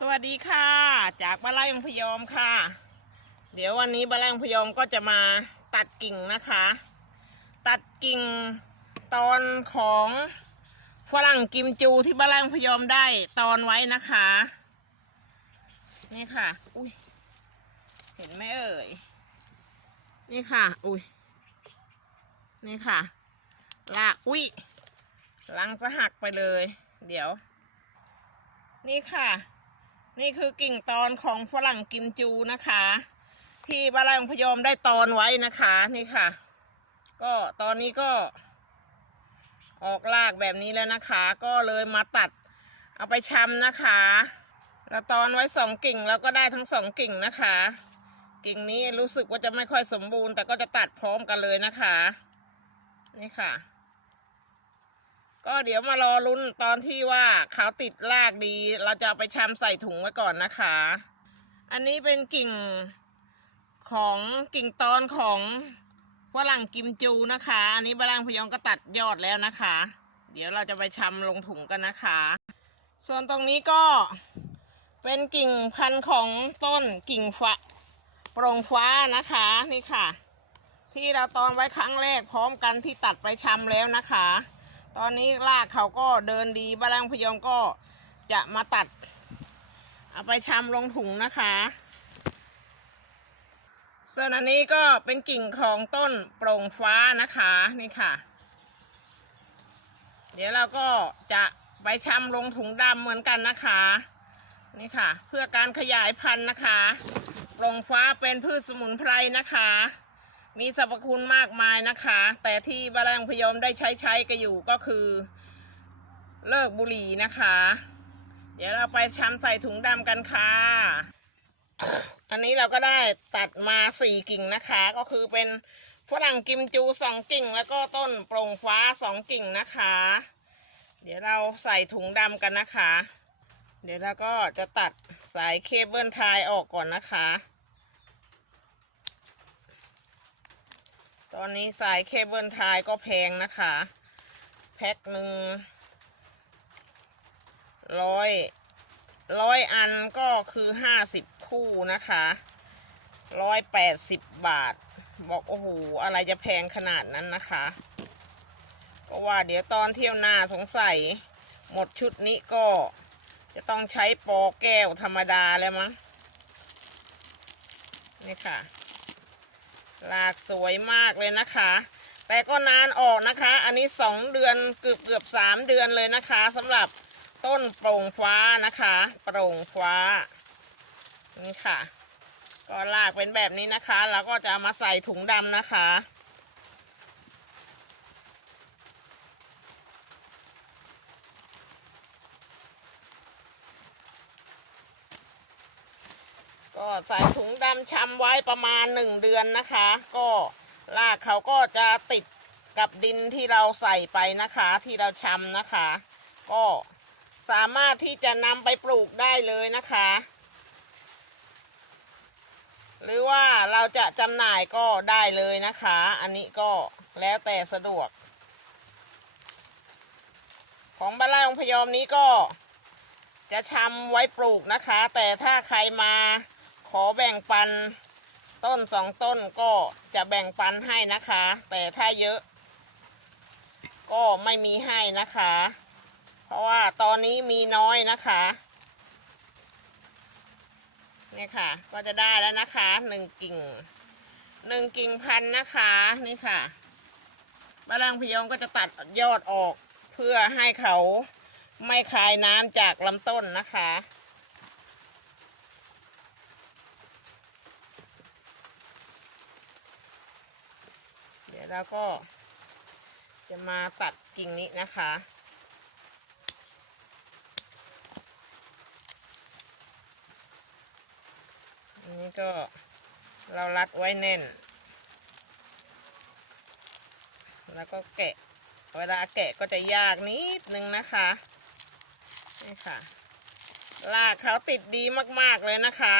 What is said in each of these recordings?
สวัสดีค่ะ จากบ้านไร่องพยอมค่ะ เดี๋ยววันนี้บ้านไร่องพยอมก็จะมาตัดกิ่งนะคะ ตัดกิ่งตอนของฝรั่งกิมจูที่บ้านไร่องพยอมได้ตอนไว้นะคะ นี่ค่ะ อุ้ยเห็นไหมเอ่ยนี่ค่ะ อุ้ยนี่ค่ะลากอุ้ยลังจะหักไปเลย เดี๋ยว นี่ค่ะ นี่คือกิ่งตอนของฝรั่งกิมจูนะคะ ที่บ้านไร่ของพยอมได้ตอนไว้นะคะนี่ค่ะ ก็ตอนนี้ก็ ออกรากแบบนี้แล้วนะคะ ก็เลยมาตัดเอาไปชำนะคะแล้วตอนไว้สองกิ่งแล้วก็ได้ทั้งสองกิ่งนะคะ กิ่งนี้รู้สึกว่าจะไม่ค่อยสมบูรณ์ แต่ก็จะตัดพร้อมกันเลยนะคะ นี่ค่ะ ก็เดี๋ยวมารอลุ้นตอนที่ว่าเขาติดรากดี เราจะไปชำใส่ถุงไว้ก่อนนะคะ อันนี้เป็นกิ่งของกิ่งตอนของฝรั่งกิมจูนะคะ อันนี้บาลังพยองก็ตัดยอดแล้วนะคะ เดี๋ยวเราจะไปชำลงถุงกันนะคะ ส่วนตรงนี้ก็เป็นกิ่งพันธุ์ของต้นกิ่งฟ้าโปร่งฟ้านะคะนี่ค่ะ ที่เราตอนไว้ครั้งแรกพร้อมกันที่ตัดไปชำแล้วนะคะ ตอนนี้รากเขาก็เดินดีบาลังพยองก็จะมาตัด เอาไปชำลงถุงนะคะส่วนอันนี้ก็เป็นกิ่งของต้นโปร่งฟ้านะคะนี่ค่ะ เดี๋ยวเราก็จะไปชำลงถุงดำเหมือนกันนะคะนี่ค่ะ เพื่อการขยายพันธุ์นะคะโปร่งฟ้าเป็นพืชสมุนไพรนะคะ มีสรรพคุณมากมายนะคะ แต่ที่บาลังพยอมได้ใช้ใช้กันอยู่ก็คือ เลิกบุหรี่นะคะ เดี๋ยวเราไปชำใส่ถุงดำกันค่ะ อันนี้เราก็ได้ตัดมาสี่กิ่งนะคะ ก็คือเป็นฝรั่งกิมจูสองกิ่ง แล้วก็ต้นโปร่งฟ้าสองกิ่งนะคะ เดี๋ยวเราใส่ถุงดำกันนะคะ เดี๋ยวเราก็จะตัดสายเคเบิลไทยออกก่อนนะคะ ตอนนี้สายเคเบิลไทยก็แพงนะคะ แพ็คหนึ่งร้อยร้อยอันก็คือห้าสิบคู่นะคะร้อยแปดสิบบาท บอกโอ้โหอะไรจะแพงขนาดนั้นนะคะ ก็ว่าเดี๋ยวตอนเที่ยวหน้าสงสัย หมดชุดนี้ก็จะต้องใช้ปอแก้วธรรมดาแล้วมั้งนี่ค่ะ ลากสวยมากเลยนะคะ แต่ก็นานออกนะคะ อันนี้สองเดือนเกือบเกือบสามเดือนเลยนะคะสำหรับต้นโปร่งฟ้านะคะ โปร่งฟ้านี่ค่ะ ก็ลากเป็นแบบนี้นะคะ แล้วก็จะมาใส่ถุงดำนะคะ ก็ใส่ถุงดำชำไว้ประมาณหนึ่งเดือนนะคะ ก็รากเขาก็จะติดกับดินที่เราใส่ไปนะคะที่เราชำนะคะ ก็สามารถที่จะนำไปปลูกได้เลยนะคะ หรือว่าเราจะจำหน่ายก็ได้เลยนะคะ อันนี้ก็แล้วแต่สะดวก ของบ้านไร่องพยอมนี้ก็จะชำไว้ปลูกนะคะ แต่ถ้าใครมา อแบ่งปันต้นสองต้นก็จะแบ่งปันให้นะคะ แต่ถ้าเยอะ ก็ไม่มีให้นะคะ เพราะว่าตอนนี้มีน้อยนะคะนี่ค่ะ ก็จะได้แล้วนะคะหนึ่งกิ่งหนึ่งกิ่งพันนะคะนี่ค่ะบ้านลังพยองก็จะตัดยอดออกเพื่อให้เขาไม่คายน้ำจากลำต้นนะคะ เดี๋ยวเราก็ จะมาตัดกิ่งนี้นะคะ อันนี้ก็เรารัดไว้แน่น แล้วก็แกะ เวลาแกะก็จะยากนิดนึงนะคะ นี่ค่ะ ลากเขาติดดีมากๆเลยนะคะ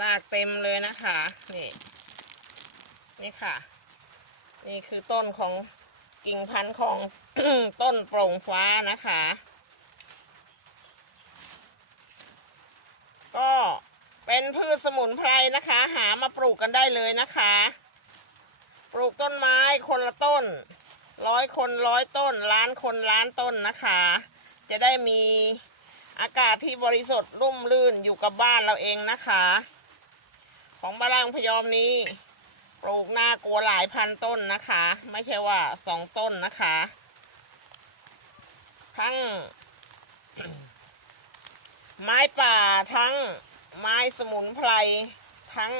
ลากเต็มเลยนะคะ นี่ นี่ค่ะ นี่คือต้นของกิ่งพันธุ์ของ ต้นโปร่งฟ้านะคะ ก็เป็นพืชสมุนไพรนะคะ หามาปลูกกันได้เลยนะคะ ปลูกต้นไม้คนละต้น ร้อยคนร้อยต้น ล้านคนล้านต้นนะคะ จะได้มีอากาศที่บริสุทธิ์ร่มรื่นอยู่กับบ้านเราเองนะคะ ของบ้านเราพยอมนี้ ลูกหน้ากลัวหลายพันต้นนะคะ ไม่ใช่ว่าสองต้นนะคะ ทั้ง ไม้ป่าทั้งไม้สมุนไพรทั้ง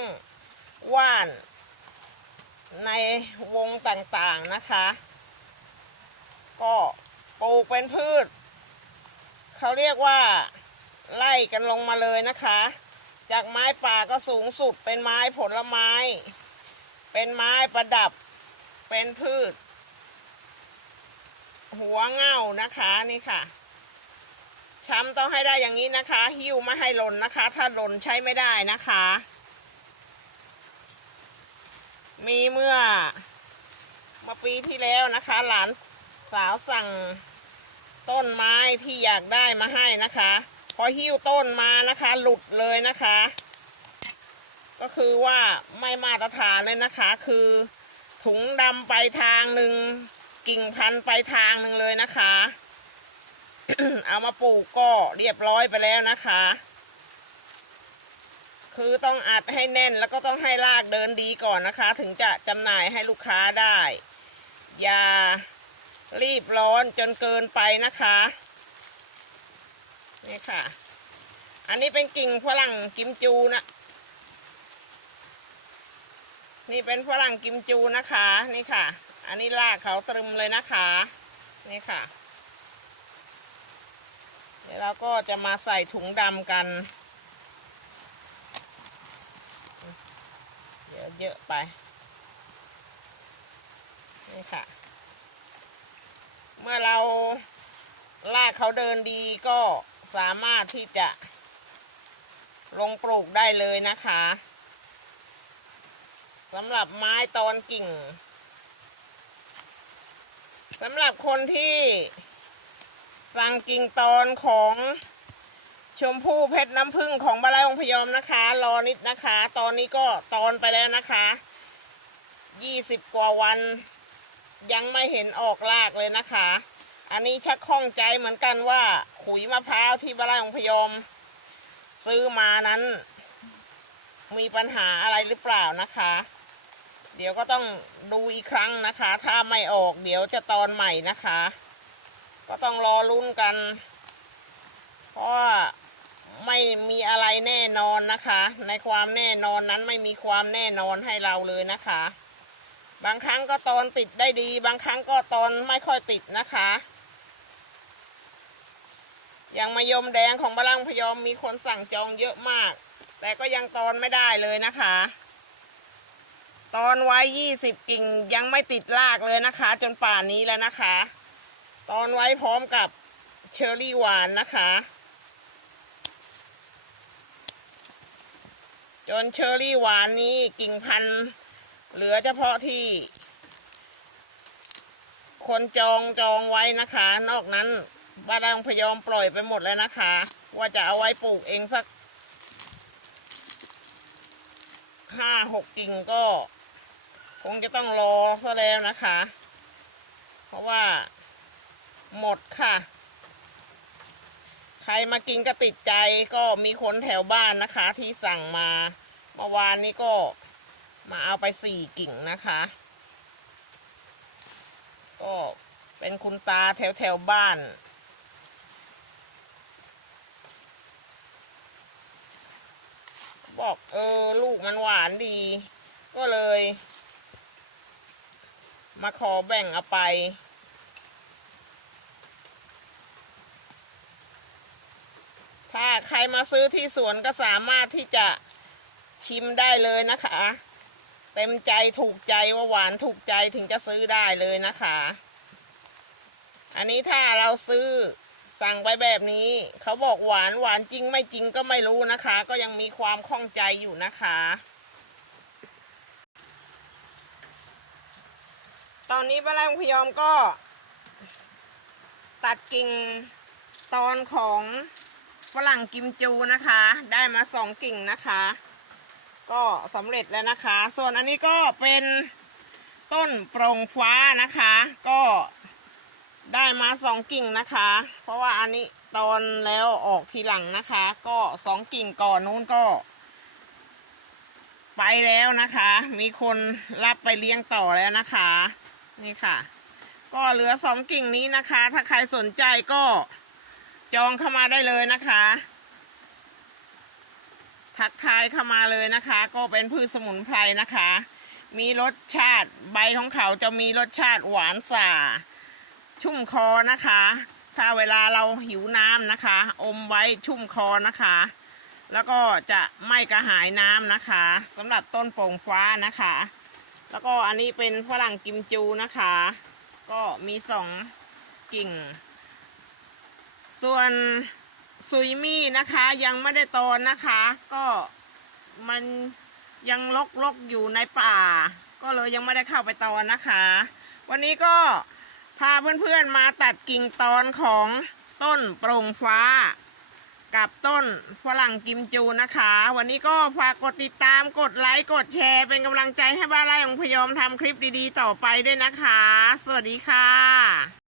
ว่าน ในวงต่างๆนะคะ ก็ปลูกเป็นพืช เขาเรียกว่าไล่กันลงมาเลยนะคะ จากไม้ป่าก็สูงสุดเป็นไม้ผลไม้ เป็นไม้ประดับ เป็นพืช หัวเง่านะคะนี่ค่ะ ช้ำต้องให้ได้อย่างนี้นะคะ หิ้วไม่ให้หล่นนะคะ ถ้าหล่นใช้ไม่ได้นะคะ มีเมื่อเมื่อปีที่แล้วนะคะ หลานสาวสั่งต้นไม้ที่อยากได้มาให้นะคะ พอหิ้วต้นมานะคะ หลุดเลยนะคะ ก็คือว่าไม่มาตรฐานเลยนะคะ คือถุงดำไปทางหนึ่งกิ่งพันธุ์ไปทางหนึ่งเลยนะคะ เอามาปลูกก็เรียบร้อยไปแล้วนะคะ คือต้องอัดให้แน่นแล้วก็ต้องให้รากเดินดีก่อนนะคะ ถึงจะจำหน่ายให้ลูกค้าได้ อย่ารีบร้อนจนเกินไปนะคะนี่ค่ะ อันนี้เป็นกิ่งฝรั่งกิมจูนะ นี่เป็นฝรั่งกิมจูนะคะนี่ค่ะ อันนี้รากเขาตรึมเลยนะคะ นี่ค่ะ เดี๋ยวเราก็จะมาใส่ถุงดำกัน เดี๋ยวเยอะไป นี่ค่ะ เมื่อเราลากเขาเดินดีก็สามารถที่จะลงปลูกได้เลยนะคะ สำหรับไม้ตอนกิ่งสำหรับคนที่สั่งกิ่งตอนของชมพู่เพชรน้ำผึ้งของบ้านไร่องพยอมนะคะ รอนิดนะคะ ตอนนี้ก็ตอนไปแล้วนะคะยี่สิบกว่าวัน ยังไม่เห็นออกรากเลยนะคะ อันนี้ชักข้องใจเหมือนกันว่าขุยมะพร้าวที่บ้านไร่องพยอม ซื้อมานั้น มีปัญหาอะไรหรือเปล่านะคะ เดี๋ยวก็ต้องดูอีกครั้งนะคะ ถ้าไม่ออกเดี๋ยวจะตอนใหม่นะคะ ก็ต้องรอลุ้นกัน เพราะว่าไม่มีอะไรแน่นอนนะคะ ในความแน่นอนนั้นไม่มีความแน่นอนให้เราเลยนะคะ บางครั้งก็ตอนติดได้ดี บางครั้งก็ตอนไม่ค่อยติดนะคะ อย่างมะยมแดงของบาลังพยอมมีคนสั่งจองเยอะมาก แต่ก็ยังตอนไม่ได้เลยนะคะ ตอนไว้ยี่สิบกิ่งยังไม่ติดรากเลยนะคะ จนป่านนี้แล้วนะคะ ตอนไว้พร้อมกับเชอร์รี่หวานนะคะ จนเชอร์รี่หวานนี้กิ่งพันธุ์เหลือเฉพาะที่ คนจองจองไว้นะคะ นอกนั้นบ้านเราพยอมปล่อยไปหมดแล้วนะคะ ว่าจะเอาไว้ปลูกเองสักห้าหกกิ่งก็ งจะต้องรอซะแล้วนะคะ เพราะว่าหมดค่ะ ใครมากินก็ติดใจก็มีคนแถวบ้านนะคะ ที่สั่งมาเมื่อวานนี้ก็มาเอาไปสี่กิ่งนะคะ ก็เป็นคุณตาแถวแถวบ้านบอกเออลูกมันหวานดี ก็เลย มาขอแบ่งเอาไป ถ้าใครมาซื้อที่สวนก็สามารถที่จะชิมได้เลยนะคะ เต็มใจถูกใจว่าหวานถูกใจถึงจะซื้อได้เลยนะคะ อันนี้ถ้าเราซื้อสั่งไปแบบนี้เขาบอกหวานหวานจริงไม่จริงก็ไม่รู้นะคะ ก็ยังมีความข้องใจอยู่นะคะ ตอนนี้ป้าแรงพยอมก็ ตัดกิ่งตอนของฝรั่งกิมจูนะคะ ได้มาสองกิ่งนะคะ ก็สำเร็จแล้วนะคะ ส่วนอันนี้ก็เป็นต้นโปร่งฟ้านะคะ ก็ได้มาสองกิ่งนะคะ เพราะว่าอันนี้ตอนแล้วออกทีหลังนะคะ ก็สองกิ่งก่อนนู้นก็ ไปแล้วนะคะ มีคนรับไปเลี้ยงต่อแล้วนะคะ นี่ค่ะ ก็เหลือสองกิ่งนี้นะคะ ถ้าใครสนใจก็จองเข้ามาได้เลยนะคะ ทักทายเข้ามาเลยนะคะ ก็เป็นพืชสมุนไพรนะคะ มีรสชาติใบของเขาจะมีรสชาติหวานสาชุ่มคอนะคะ ถ้าเวลาเราหิวน้ำนะคะ อมไว้ชุ่มคอนะคะ แล้วก็จะไม่กระหายน้ำนะคะสำหรับต้นโป่งฟ้านะคะ แล้วก็อันนี้เป็นฝรั่งกิมจูนะคะ ก็มีสองกิ่ง ส่วนซุยมี่นะคะยังไม่ได้โตนนะคะ ก็มันยังลกลกๆอยู่ในป่า ก็เลยยังไม่ได้เข้าไปตอนนะคะ วันนี้ก็พาเพื่อนๆมาตัดกิ่งตอนของต้นโปร่งฟ้า กับต้นฝรั่งกิมจูนะคะ วันนี้ก็ฝากกดติดตามกดไลค์กดแชร์ เป็นกำลังใจให้บ้านไร่ของพยอมทำคลิปดีๆต่อไปด้วยนะคะ สวัสดีค่ะ